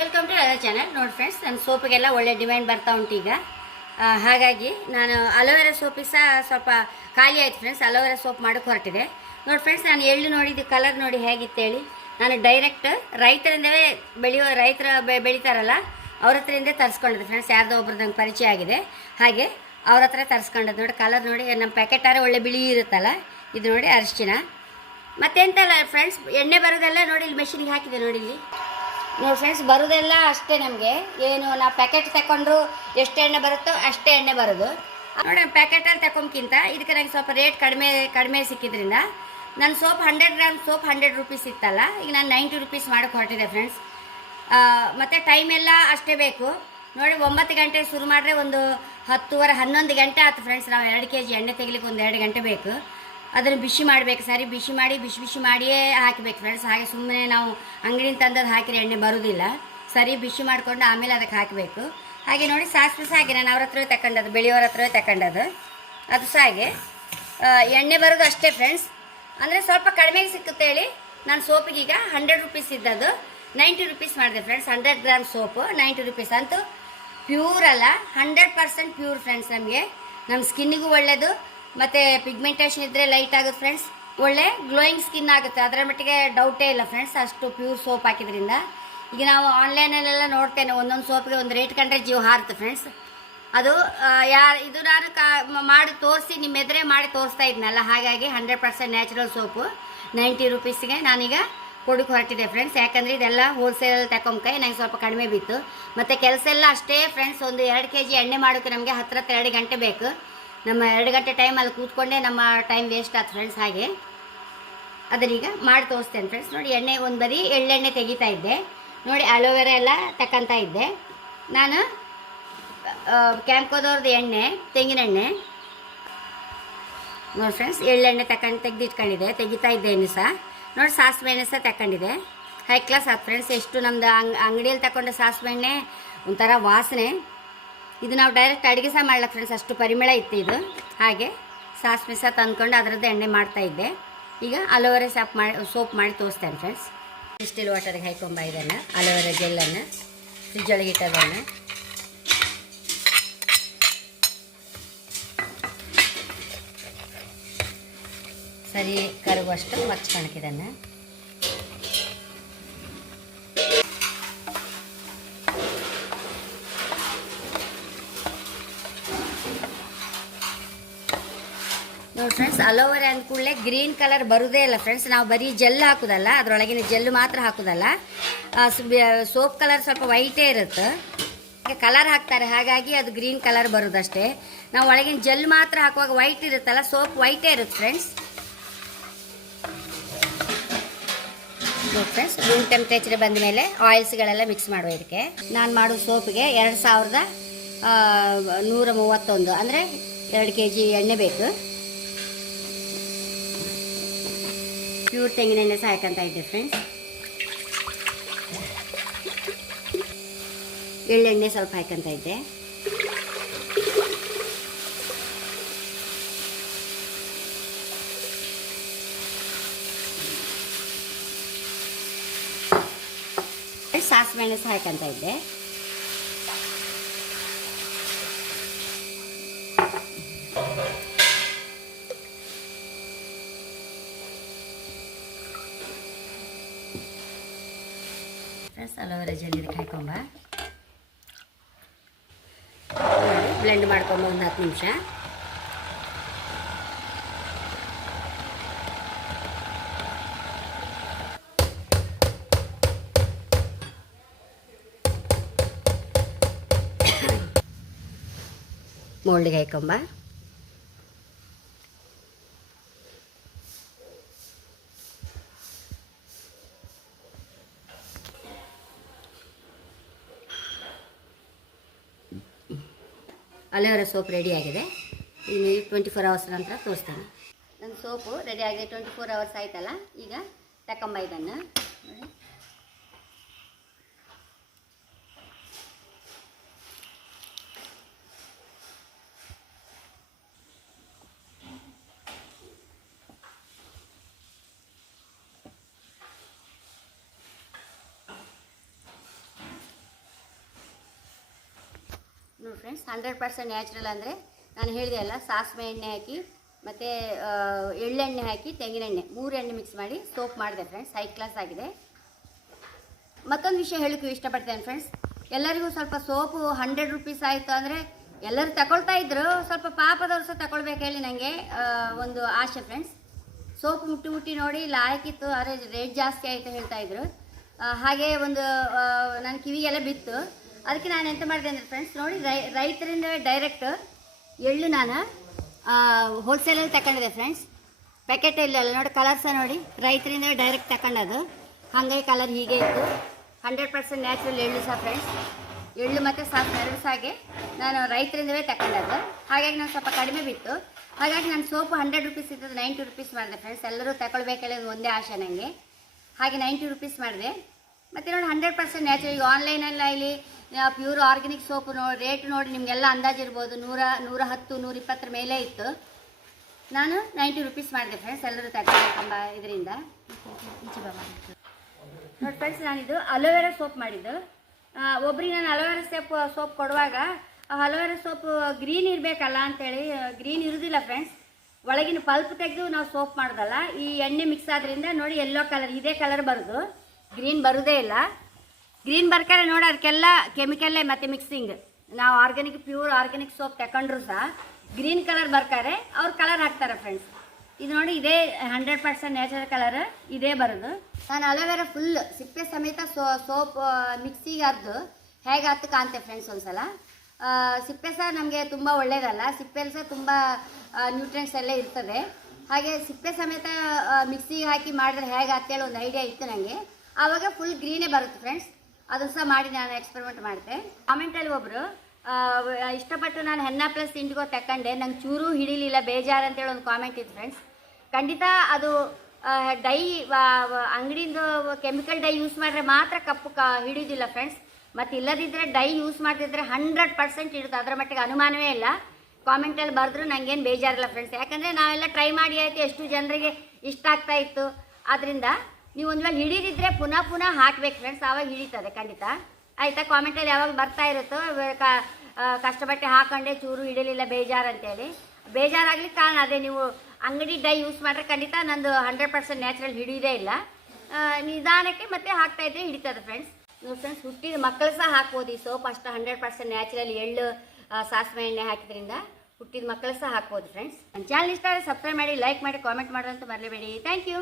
Welcome to other channel ನೋಡಿ friends ನನ್ನ ಸೋಪಿಗೆಲ್ಲ ಒಳ್ಳೆ ಡಿಮ್ಯಾಂಡ್ ಬರ್ತಾ ಉಂಟು ಈಗ. ಹಾಗಾಗಿ ನಾನು ಅಲೋವೆರಾ ಸೋಪಿಗೆ ಸಹ ಸ್ವಲ್ಪ ಖಾಲಿ ಆಯಿತು ಫ್ರೆಂಡ್ಸ್ ಅಲೋವೆರಾ ಸೋಪ್ ಮಾಡೋಕೆ ಹೊರಟಿದೆ. ನೋಡಿ ಫ್ರೆಂಡ್ಸ್ ನಾನು ಎಳ್ಳು ನೋಡಿದ್ದು ಕಲರ್ ನೋಡಿ ಹೇಗಿತ್ತೇಳಿ ನಾನು ಡೈರೆಕ್ಟ್ ರೈತರಿಂದವೇ ಬೆಳೆಯೋ ರೈತರ ಬೆ- ಬೆಳಿತಾರಲ್ಲ, ಅವ್ರ ಹತ್ರದಿಂದೇ ತರಿಸ್ಕೊಂಡಿದ್ದೆ ಫ್ರೆಂಡ್ಸ್ ಯಾರ್ದೋ ಒಬ್ರದ್ದು ನಂಗೆ ಪರಿಚಯ ಆಗಿದೆ. ಹಾಗೆ ಅವ್ರ ಹತ್ರ ತರಿಸ್ಕೊಂಡದ್ದು. ನೋಡಿ ಕಲರ್ ನೋಡಿ ನಮ್ಮ ಪ್ಯಾಕೆಟಾರೆ ಒಳ್ಳೆ ಬಿಳಿ ಇರುತ್ತಲ್ಲ, ಇದು ನೋಡಿ ಅರಿಶಿನ ಮತ್ತೆಂತಲ್ಲ ಫ್ರೆಂಡ್ಸ್ ಎಣ್ಣೆ ಬರೋದೆಲ್ಲ ನೋಡಿ, ಇಲ್ಲಿ ಮೆಷಿನ್ಗೆ ಹಾಕಿದೆ ನೋಡಿ ಇಲ್ಲಿ. ನೋಡಿ ಫ್ರೆಂಡ್ಸ್ ಬರೋದೆಲ್ಲ ಅಷ್ಟೇ ನಮಗೆ. ಏನು, ನಾವು ಪ್ಯಾಕೆಟ್ ತಗೊಂಡ್ರು ಎಷ್ಟು ಎಣ್ಣೆ ಬರುತ್ತೋ ಅಷ್ಟೇ ಎಣ್ಣೆ ಬರೋದು. ನೋಡಿ ಪ್ಯಾಕೆಟಲ್ಲಿ ತಗೊಂಡ್ಕಿಂತ ಇದಕ್ಕೆ ನಂಗೆ ಸ್ವಲ್ಪ ರೇಟ್ ಕಡಿಮೆ ಕಡಿಮೆ ಸಿಕ್ಕಿದ್ರಿಂದ ನನ್ನ soap hundred gram soap hundred rupees ಇತ್ತಲ್ಲ, ಈಗ ನಾನು ನೈಂಟಿ ರುಪೀಸ್ ಮಾಡೋಕೆ ಹೊರಟಿದೆ ಫ್ರೆಂಡ್ಸ್ ಮತ್ತು ಟೈಮ್ ಎಲ್ಲ ಅಷ್ಟೇ ಬೇಕು. ನೋಡಿ, ಒಂಬತ್ತು ಗಂಟೆ ಶುರು ಮಾಡಿದ್ರೆ ಒಂದು ಹತ್ತುವರೆ, ಹನ್ನೊಂದು ಗಂಟೆ ಆಯ್ತು ಫ್ರೆಂಡ್ಸ್ ನಾವು ಎರಡು ಕೆ ಜಿ ಎಣ್ಣೆ ತೆಗಿಲಿಕ್ಕೆ ಒಂದು ಎರಡು ಗಂಟೆ ಬೇಕು. ಅದನ್ನು ಬಿಸಿ ಮಾಡಬೇಕು ಸರಿ, ಬಿಸಿ ಮಾಡಿ, ಬಿಸಿ ಬಿಸಿ ಮಾಡಿಯೇ ಹಾಕಬೇಕು ಫ್ರೆಂಡ್ಸ್ ಹಾಗೆ ಸುಮ್ಮನೆ ನಾವು ಅಂಗಡಿಯಿಂದ ತಂದದ್ದು ಹಾಕಿದ್ರೆ ಎಣ್ಣೆ ಬರೋದಿಲ್ಲ. ಸರಿ, ಬಿಸಿ ಮಾಡಿಕೊಂಡು ಆಮೇಲೆ ಅದಕ್ಕೆ ಹಾಕಬೇಕು. ಹಾಗೆ ನೋಡಿ, ಸಾಸಿವೆ ಸಹ ಹಾಗೆ ನಾನು ಅವ್ರ ಹತ್ರವೇ ತಗೊಂಡದ್ದು ಬೆಳೆಯೋರ ಹತ್ರವೇ ತಗೊಂಡದ್ದು ಅದು ಸಹ ಹಾಗೆ ಎಣ್ಣೆ ಬರೋದು ಅಷ್ಟೇ ಫ್ರೆಂಡ್ಸ್ ಅಂದರೆ ಸ್ವಲ್ಪ ಕಡಿಮೆಗೆ ಸಿಕ್ಕುತ್ತೆ ಹೇಳಿ. ನಾನು ಸೋಪಿಗೆ ಈಗ ಹಂಡ್ರೆಡ್ ರುಪೀಸ್ ಇದ್ದದ್ದು. ನೈಂಟಿ ರುಪೀಸ್ ಮಾಡಿದೆ friends hundred gram soap ninety rupees ಅಂತೂ ಪ್ಯೂರ್ ಅಲ್ಲ. ಹಂಡ್ರೆಡ್ ಪರ್ಸೆಂಟ್ ಪ್ಯೂರ್ ಫ್ರೆಂಡ್ಸ್ ನಮಗೆ. ನಮ್ಮ ಸ್ಕಿನ್ನಿಗೂ ಒಳ್ಳೆಯದು ಮತ್ತು ಪಿಗ್ಮೆಂಟೇಷನ್ ಇದ್ದರೆ ಲೈಟ್ ಆಗುತ್ತೆ ಫ್ರೆಂಡ್ಸ್ ಒಳ್ಳೆ ಗ್ಲೋಯಿಂಗ್ ಸ್ಕಿನ್ ಆಗುತ್ತೆ. ಅದರ ಮಟ್ಟಿಗೆ ಡೌಟೇ ಇಲ್ಲ ಫ್ರೆಂಡ್ಸ್ ಅಷ್ಟು ಪ್ಯೂರ್ ಸೋಪ್ ಹಾಕಿದ್ರಿಂದ. ಈಗ ನಾವು ಆನ್ಲೈನಲ್ಲೆಲ್ಲ ನೋಡ್ತೇನೆ. ಒಂದೊಂದು ಸೋಪ್ಗೆ ಒಂದು ರೇಟ್ ಕಂಡ್ರೆ ಜೀವ ಹಾರುತ್ತೆ ಫ್ರೆಂಡ್ಸ್ ಅದು ಯಾರು, ಇದು ನಾನು ಮಾಡಿ ತೋರಿಸಿ, ನಿಮ್ಮ ಎದುರೇ ಮಾಡಿ ತೋರಿಸ್ತಾ ಇದ್ನಲ್ಲ. ಹಾಗಾಗಿ hundred percent natural soap ninety ರುಪೀಸ್ಗೆ ನಾನೀಗ ಕೊಡಕ್ಕೆ ಹೊರಟಿದೆ ಫ್ರೆಂಡ್ಸ್ ಯಾಕಂದರೆ ಇದೆಲ್ಲ ಹೋಲ್ಸೇಲ್ ತಗೊಂಬಕೈ ನನಗೆ ಸ್ವಲ್ಪ ಕಡಿಮೆ ಬಿತ್ತು. ಮತ್ತು ಕೆಲಸ ಎಲ್ಲ ಅಷ್ಟೇ ಫ್ರೆಂಡ್ಸ್ ಒಂದು ಎರಡು ಕೆ ಜಿ ಎಣ್ಣೆ ಮಾಡೋಕ್ಕೆ ನಮಗೆ ಹತ್ತಿರ ಎರಡು ಗಂಟೆ ಬೇಕು. ನಮ್ಮ ಎರಡು ಗಂಟೆ ಟೈಮಲ್ಲಿ ಕೂತ್ಕೊಂಡೆ ನಮ್ಮ ಟೈಮ್ ವೇಸ್ಟ್ ಆಯ್ತು ಫ್ರೆಂಡ್ಸ್ ಹಾಗೆ. ಅದನ್ನೀಗ ಮಾಡಿ ತೋರಿಸ್ತೇನೆ ಫ್ರೆಂಡ್ಸ್ ನೋಡಿ, ಎಣ್ಣೆ ಒಂದು ಬರಿ ಎಳ್ಳೆಣ್ಣೆ ತೆಗಿತಾ ಇದ್ದೆ. ನೋಡಿ ಅಲೋವೆರಾ ಎಲ್ಲ ತಕ್ಕಂತ ಇದ್ದೆ. ನಾನು ಕ್ಯಾಂಪ್ಕೋದವ್ರದ್ದು ಎಣ್ಣೆ, ತೆಂಗಿನೆಣ್ಣೆ. ನೋಡಿ ಫ್ರೆಂಡ್ಸ್ ಎಳ್ಳೆಣ್ಣೆ ತಕೊಂಡು ತೆಗೆದಿಟ್ಕೊಂಡಿದೆ ತೆಗಿತಾ ಇದ್ದೇನೆ ಸಹ. ನೋಡಿ ಸಾಸಿವೆ ಎಣ್ಣೆ ಸಹ ತಗೊಂಡಿದೆ ಹೈ ಕ್ಲಾಸ್ ಆಯ್ತು ಫ್ರೆಂಡ್ಸ್ ಎಷ್ಟು ನಮ್ಮದು ಅಂಗ್, ಅಂಗಡಿಯಲ್ಲಿ ತಗೊಂಡ ಸಾಸಿವೆ ಎಣ್ಣೆ ಒಂಥರ ವಾಸನೆ. ಇದು ನಾವು ಡೈರೆಕ್ಟ್ ಅಡುಗೆ ಸಹ ಮಾಡಲ್ಲ ಫ್ರೆಂಡ್ಸ್ ಅಷ್ಟು ಪರಿಮಳ ಇತ್ತು ಇದು. ಹಾಗೆ ಸಾಸಿವೆ ಸಹ ತಂದ್ಕೊಂಡು ಅದರದ್ದು ಎಣ್ಣೆ ಮಾಡ್ತಾ ಇದ್ದೆ. ಈಗ ಅಲೋವೆರಾ ಸಾಪ್ ಮಾಡಿ ಸೋಪ್ ಮಾಡಿ ತೋರಿಸ್ತೇನೆ ಫ್ರೆಂಡ್ಸ್ ಸ್ಟಿಲ್ ವಾಟರ್ಗೆ ಹಾಕೊಂಬ ಇದನ್ನು. ಅಲೋವೆರಾ ಜೆಲ್ಲನ್ನು ಫ್ರಿಜ್ ಒಳಗೆ ಇಟ್ಟದನ್ನು. ಸರಿ, ಕರಗುವಷ್ಟು ಮಚ್ಕೊಳಕಿದನ್ನು ನೋಡಿ ಫ್ರೆಂಡ್ಸ್ ಅಲೋವೆರಾ ಅಂದ ಕೂಡಲೇ ಗ್ರೀನ್ ಕಲರ್ ಬರುದೇ ಇಲ್ಲ. ಫ್ರೆಂಡ್ಸ್ ನಾವು ಬರೀ ಜೆಲ್ ಹಾಕೋದಲ್ಲ, ಅದರೊಳಗಿನ ಜೆಲ್ ಮಾತ್ರ ಹಾಕೋದಲ್ಲ. ಸೋಪ್ ಕಲರ್ ಸ್ವಲ್ಪ ವೈಟೇ ಇರುತ್ತೆ. ಕಲರ್ ಹಾಕ್ತಾರೆ, ಹಾಗಾಗಿ ಅದು ಗ್ರೀನ್ ಕಲರ್ ಬರೋದಷ್ಟೇ. ನಾವು ಒಳಗಿನ ಜೆಲ್ ಮಾತ್ರ ಹಾಕುವಾಗ ವೈಟ್ ಇರುತ್ತಲ್ಲ ಸೋಪ್ ವೈಟೇ ಇರುತ್ತೆ ಫ್ರೆಂಡ್ಸ್ ಫ್ರೆಂಡ್ಸ್ ರೂಮ್ ಟೆಂಪ್ರೇಚರ್ ಬಂದ ಮೇಲೆ ಆಯಿಲ್ಸ್ಗಳೆಲ್ಲ ಮಿಕ್ಸ್ ಮಾಡುವ ಇದಕ್ಕೆ. ನಾನು ಮಾಡೋ ಸೋಪ್ಗೆ ಎರಡು ಸಾವಿರದ ನೂರ ಮೂವತ್ತೊಂದು, ಅಂದರೆ ಎರಡು ಕೆ ಜಿ ಎಣ್ಣೆ ಬೇಕು. ಪ್ಯೂರ್ ತೆಂಗಿನೆಣ್ಣೆ ಸಹ ಹಾಕಂತ ಇದ್ದೆ ಫ್ರೆಂಡ್ಸ್ ಎಳ್ಳೆಣ್ಣೆ ಸ್ವಲ್ಪ ಹಾಕಂತ ಇದ್ದೆ. ಸಾಸಿವೆ ಎಣ್ಣೆ ಸಹ ಹಾಕಂತ ಇದ್ದೆ. ಫ್ರೆಂಡ್ಸ್ ಅಲೋವೆರಾ ಜೆಲ್ ಇದಕ್ಕೆ ಬ್ಲೆಂಡ್ ಮಾಡ್ಕೊಂಬ ಒಂದು ಹತ್ತು ನಿಮಿಷ. ಮೋಲ್ಡಿಗೆ ಹಾಕೊಂಬ. ಅಲೋವೆರಾ ಸೋಪ್ ರೆಡಿ ಆಗಿದೆ. ಇನ್ನು ಟ್ವೆಂಟಿ ಫೋರ್ ಅವರ್ಸ್ ನಂತರ ತೋರಿಸ್ತೇನೆ. ನನ್ನ ಸೋಪು ರೆಡಿ ಆಗಿದೆ. ಟ್ವೆಂಟಿ ಫೋರ್ ಅವರ್ಸ್ ಆಯ್ತಲ್ಲ? ಈಗ ತಕೊಂಬ ಇದನ್ನು. ನೋಡಿ ಫ್ರೆಂಡ್ಸ್ ಹಂಡ್ರೆಡ್ ಪರ್ಸೆಂಟ್ ನ್ಯಾಚುರಲ್ ಅಂದರೆ ನಾನು ಹೇಳಿದೆ ಅಲ್ಲ, ಸಾಸಿವೆ ಎಣ್ಣೆ ಹಾಕಿ, ಮತ್ತು ಎಳ್ಳೆಣ್ಣೆ ಹಾಕಿ, ತೆಂಗಿನೆಣ್ಣೆ, ಮೂರು ಎಣ್ಣೆ ಮಿಕ್ಸ್ ಮಾಡಿ ಸೋಪ್ ಮಾಡಿದೆ ಫ್ರೆಂಡ್ಸ್ ಹೈ ಕ್ಲಾಸ್ ಆಗಿದೆ. ಮತ್ತೊಂದು ವಿಷಯ ಹೇಳೋಕ್ಕೆ ಇಷ್ಟಪಡ್ತೇನೆ ಫ್ರೆಂಡ್ಸ್ ಎಲ್ಲರಿಗೂ ಸ್ವಲ್ಪ ಸೋಪು ಹಂಡ್ರೆಡ್ ರುಪೀಸ್ ಆಯಿತು ಅಂದರೆ ಎಲ್ಲರೂ ತಗೊಳ್ತಾ ಇದ್ದರು ಸ್ವಲ್ಪ ಪಾಪದವ್ರು ಸಹ ತಗೊಳ್ಬೇಕು ಹೇಳಿ ನನಗೆ ಒಂದು ಆಸೆ ಫ್ರೆಂಡ್ಸ್ ಸೋಪ್ ಮುಟ್ಟಿ ಮುಟ್ಟಿ ನೋಡಿ ಲಾಯ್ಕಿತ್ತು ಆದರೆ ರೇಟ್ ಜಾಸ್ತಿ ಆಯಿತು ಹೇಳ್ತಾ ಇದ್ರು. ಹಾಗೆ ಒಂದು ನನ್ನ ಕಿವಿಗೆಲ್ಲ ಬಿತ್ತು. ಅದಕ್ಕೆ ನಾನು ಎಂತ ಮಾಡಿದೆ ಅಂದರೆ ಫ್ರೆಂಡ್ಸ್ ನೋಡಿ, ರೈ, ರೈತರಿಂದ ಡೈರೆಕ್ಟ್ ಎಳ್ಳು ನಾನು ಹೋಲ್ಸೇಲಲ್ಲಿ ತಗೊಂಡಿದೆ ಫ್ರೆಂಡ್ಸ್ ಪ್ಯಾಕೆಟ್ ಎಲ್ಲ ನೋಡಿ ಕಲರ್ ಸಹ ನೋಡಿ. ರೈತರಿಂದ ಡೈರೆಕ್ಟ್ ತಗೊಂಡದು ಹಾಗಾಗಿ ಕಲರ್ ಹೀಗೆ ಇತ್ತು. ಹಂಡ್ರೆಡ್ ಪರ್ಸೆಂಟ್ ನ್ಯಾಚುರಲ್ ಎಳ್ಳು ಸಹ ಫ್ರೆಂಡ್ಸ್ ಎಳ್ಳು ಮತ್ತು ಸಾಸ್ ಎರಡು ಸಾಗೆ ನಾನು ರೈತರಿಂದವೇ ತಗೊಂಡದ್ದು ಹಾಗಾಗಿ ನಾನು ಸ್ವಲ್ಪ ಕಡಿಮೆ ಬಿತ್ತು. ಹಾಗಾಗಿ ನಾನು ಸೋಪು ಹಂಡ್ರೆಡ್ ರುಪೀಸ್ ಇದ್ದದ್ದು ನೈಂಟಿ ರುಪೀಸ್ ಮಾಡಿದೆ ಫ್ರೆಂಡ್ಸ್ ಎಲ್ಲರೂ ತಗೊಳ್ಬೇಕಲ್ಲ ಒಂದೇ ಆಶೆ ನನಗೆ ಹಾಗೆ ನೈಂಟಿ ರುಪೀಸ್ ಮಾಡಿದೆ. ಮತ್ತು ನೋಡಿ ಹಂಡ್ರೆಡ್ ಪರ್ಸೆಂಟ್ ನ್ಯಾಚುರಲ್ ಈಗ ಆನ್ಲೈನಲ್ಲಿ ಪ್ಯೂರ್ ಆರ್ಗ್ಯಾನಿಕ್ ಸೋಪು ನೋಡಿ ರೇಟ್ ನೋಡಿ ನಿಮಗೆಲ್ಲ ಅಂದಾಜಿರ್ಬೋದು ನೂರ ನೂರ ಹತ್ತು, ನೂರ ಇಪ್ಪತ್ತರ ಮೇಲೆ ಇತ್ತು. ನಾನು ನೈಂಟಿ ರುಪೀಸ್ ಮಾಡಿದೆ ಫ್ರೆಂಡ್ಸ್ ಎಲ್ಲರೂ ತಗೊಳ್ಬೇಕೆಂಬ ಇದರಿಂದ. ನೋಡಿ ಫ್ರೆಂಡ್ಸ್ ನಾನಿದು ಅಲೋವೆರಾ ಸೋಪ್ ಮಾಡಿದ್ದು. ಒಬ್ರಿಗೆ ನಾನು ಅಲೋವೆರಾ ಸೋಪ್ ಸೋಪ್ ಕೊಡುವಾಗ ಅಲೋವೆರಾ ಸೋಪ್ ಗ್ರೀನ್ ಇರಬೇಕಲ್ಲ ಅಂತೇಳಿ ಗ್ರೀನ್ ಇರೋದಿಲ್ಲ ಫ್ರೆಂಡ್ಸ್ ಒಳಗಿನ ಪಲ್ಪ್ ತೆಗೆದು ನಾವು ಸೋಪ್ ಮಾಡೋದಲ್ಲ, ಈ ಎಣ್ಣೆ ಮಿಕ್ಸ್ ಆದ್ರಿಂದ ನೋಡಿ ಎಲ್ಲೋ ಕಲರ್ ಇದೇ ಕಲರ್ ಬರೋದು. ಗ್ರೀನ್ ಬರೋದೇ ಇಲ್ಲ. ಗ್ರೀನ್ ಬರ್ಕರೆ ನೋಡಿ ಅದಕ್ಕೆಲ್ಲ ಕೆಮಿಕಲ್ಲೇ ಮತ್ತೆ ಮಿಕ್ಸಿಂಗ್ ನಾವು ಆರ್ಗ್ಯಾನಿಕ್ ಪ್ಯೂರ್ ಆರ್ಗ್ಯಾನಿಕ್ ಸೋಪ್ ತಗೊಂಡ್ರು ಸಹ ಗ್ರೀನ್ ಕಲರ್ ಬರ್ತಾರೆ ಅವ್ರು ಕಲರ್ ಹಾಕ್ತಾರೆ ಫ್ರೆಂಡ್ಸ್ ಇದು ನೋಡಿ ಇದೇ ಹಂಡ್ರೆಡ್ ಪರ್ಸೆಂಟ್ ನ್ಯಾಚುರಲ್ ಕಲರ್ ಇದೇ ಬರೋದು. ನಾನು ಅಲೋವೆರಾ ಫುಲ್ ಸಿಪ್ಪೆ ಸಮೇತ ಸೋ ಸೋಪ್ ಮಿಕ್ಸಿಗೆ ಅರ್ದು ಹೇಗೆ ಹತ್ತು ಕಾಣ್ತೆ ಫ್ರೆಂಡ್ಸ್ ಒಂದ್ಸಲ. ಸಿಪ್ಪೆ ಸಹ ನಮಗೆ ತುಂಬ ಒಳ್ಳೆಯದಲ್ಲ ಸಿಪ್ಪೆಲಿ ಸಹ ತುಂಬ ನ್ಯೂಟ್ರಿಯೆಂಟ್ಸ್ ಎಲ್ಲ ಇರ್ತದೆ. ಹಾಗೆ ಸಿಪ್ಪೆ ಸಮೇತ ಮಿಕ್ಸಿಗೆ ಹಾಕಿ ಮಾಡಿದ್ರೆ ಹೇಗೆ ಅಂತೇಳಿ ಒಂದು ಐಡಿಯಾ ಇತ್ತು ನನಗೆ ಆವಾಗ ಫುಲ್ ಗ್ರೀನೇ ಬರುತ್ತೆ ಫ್ರೆಂಡ್ಸ್ ಅದು ಸಹ ಮಾಡಿ ನಾನು ಎಕ್ಸ್ಪೆರಿಮೆಂಟ್ ಮಾಡಿದೆ ಕಾಮೆಂಟಲ್ಲಿ ಒಬ್ಬರು ಇಷ್ಟಪಟ್ಟು ನಾನು ಹೆನ್ನ ಪ್ಲಸ್ ಇಂಡಿಗೋ ತಕ್ಕಂಡೆ, ನಂಗೆ ಚೂರು ಹಿಡಿಲಿಲ್ಲ, ಬೇಜಾರು ಅಂತೇಳಿ ಒಂದು ಕಾಮೆಂಟ್ ಇತ್ತು ಫ್ರೆಂಡ್ಸ್ ಖಂಡಿತ ಅದು ಡೈ ಅಂಗಡಿಯಿಂದ ಕೆಮಿಕಲ್ ಡೈ ಯೂಸ್ ಮಾಡಿದ್ರೆ ಮಾತ್ರ ಕಪ್ಪು ಕ ಹಿಡಿಯೋದಿಲ್ಲ ಫ್ರೆಂಡ್ಸ್ ಮತ್ತು ಇಲ್ಲದಿದ್ದರೆ ಡೈ ಯೂಸ್ ಮಾಡ್ತಿದ್ರೆ ಹಂಡ್ರೆಡ್ ಪರ್ಸೆಂಟ್ ಇರುತ್ತೆ ಅದರ ಮಟ್ಟಿಗೆ ಅನುಮಾನವೇ ಇಲ್ಲ. ಕಾಮೆಂಟಲ್ಲಿ ಬರೆದ್ರು ನನಗೇನು ಬೇಜಾರಿಲ್ಲ ಫ್ರೆಂಡ್ಸ್ ಯಾಕಂದರೆ ನಾವೆಲ್ಲ ಟ್ರೈ ಮಾಡಿ ಆಯಿತು, ಎಷ್ಟು ಜನರಿಗೆ ಇಷ್ಟ ಆಗ್ತಾ ಇತ್ತು. ಆದ್ದರಿಂದ ನೀವು ಒಂದು ವೇಳೆ ಹಿಡಿದಿದ್ರೆ ಪುನಃ ಪುನಃ ಹಾಕ್ಬೇಕು ಫ್ರೆಂಡ್ಸ್ ಆವಾಗ ಹಿಡಿತದೆ, ಖಂಡಿತ. ಆಯಿತಾ? ಕಾಮೆಂಟಲ್ಲಿ ಯಾವಾಗ ಬರ್ತಾ ಇರುತ್ತೋ ಕಷ್ಟಪಟ್ಟು ಹಾಕೊಂಡೆ ಚೂರು ಹಿಡಲಿಲ್ಲ ಬೇಜಾರು ಅಂತೇಳಿ ಬೇಜಾರಾಗ್ಲಿಕ್ಕೆ ಕಾರಣ ಅದೇ ನೀವು ಅಂಗಡಿ ಡೈ ಯೂಸ್ ಮಾಡ್ರೆ ಖಂಡಿತ ನಂದು ಹಂಡ್ರೆಡ್ ಪರ್ಸೆಂಟ್ ನ್ಯಾಚುರಲ್ ಹಿಡಿಯೋದೇ ಇಲ್ಲ. ನಿಧಾನಕ್ಕೆ ಮತ್ತೆ ಹಾಕ್ತಾ ಇದ್ರೆ ಹಿಡಿತದೆ ಫ್ರೆಂಡ್ಸ್ ನೀವು ಫ್ರೆಂಡ್ಸ್ ಹುಟ್ಟಿದ ಮಕ್ಕಳು ಸಹ ಹಾಕ್ಬೋದು ಈ ಸೋಪ್. ಅಷ್ಟು ಹಂಡ್ರೆಡ್ ಪರ್ಸೆಂಟ್ ನ್ಯಾಚುರಲ್ ಎಳ್ಳು ಸಾಸಿವೆ ಎಣ್ಣೆ ಹಾಕಿದ್ರಿಂದ ಹುಟ್ಟಿದ ಮಕ್ಕಳು ಸಹ ಹಾಕ್ಬೋದು ಫ್ರೆಂಡ್ಸ್ ನನ್ನ ಚಾನಲ್ ಇಷ್ಟ ಆದರೆ ಸಬ್ಸ್ಕ್ರೈಬ್ ಮಾಡಿ ಲೈಕ್ ಮಾಡಿ ಕಾಮೆಂಟ್ ಮಾಡೋದಂತ ಬರಲೇಬೇಡಿ ಥ್ಯಾಂಕ್ ಯು